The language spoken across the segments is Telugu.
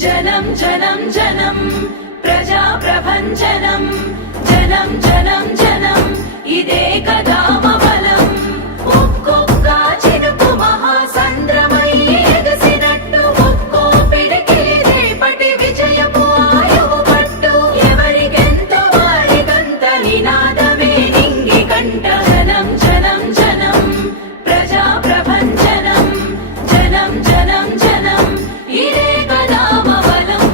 జనం జనం జనం ప్రజా ప్రభంజనం జనం జనం జనం ఇదే కదా బలం ఒక్కొక్క చినుకు మహాసంద్రమై ఎగసినట్టు ఒక్కో పిడికిలి రేపటి విజయపు ఆయువు పట్టు ఎవరికెంత వారికంత నినాదమే నింగి కంట జనం జనం జనం ప్రజా ప్రభంజనం జనం జనం జనం ఇదే కదా బలం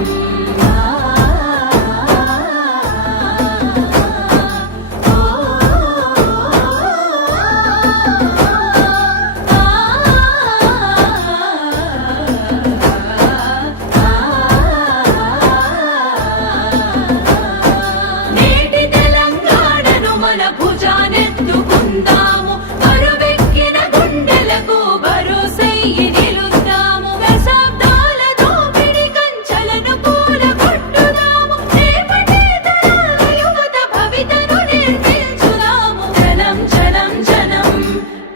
నేటి తెలంగాణను మన భుజానెత్తుకుందాము బరువెక్కిన గుండెలకు భరోసెయ్యి నిలుద్దాము దశాబ్దాల దోపిడి కంచెలను కూలగొట్టుదాము రేపటి తరాల యువత భవితను నిర్మించుదాము జనం జనం జనం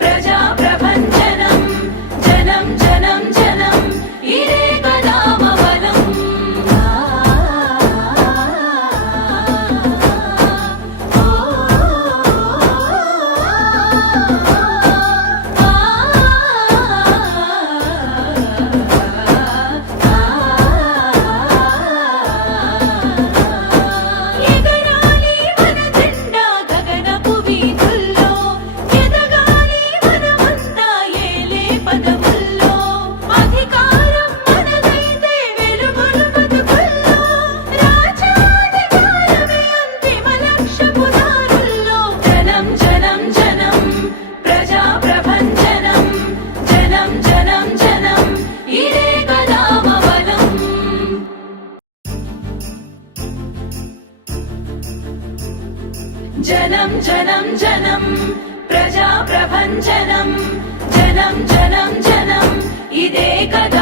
ప్రజా ప్రభంజనం జనం జనం జనం ఇదే కదా బలం ఎగరాలి మన జెండా గగనపు వీధుల్లో ఎదగాలి మనమంతా ఏలే పదవుల్లో అధికారం మనదైతే వెలుగులు బతుకుల్లో రాజ్యాధికారమే అంతిమ లక్ష్యపు దారుల్లో జనం జనం జనం ప్రజా ప్రభంజనం జనం జనం జనం ఇదే కదా బలం జనం జనం జనం ప్రజా ప్రభంజనం జనం జనం జనం ఇదే కదా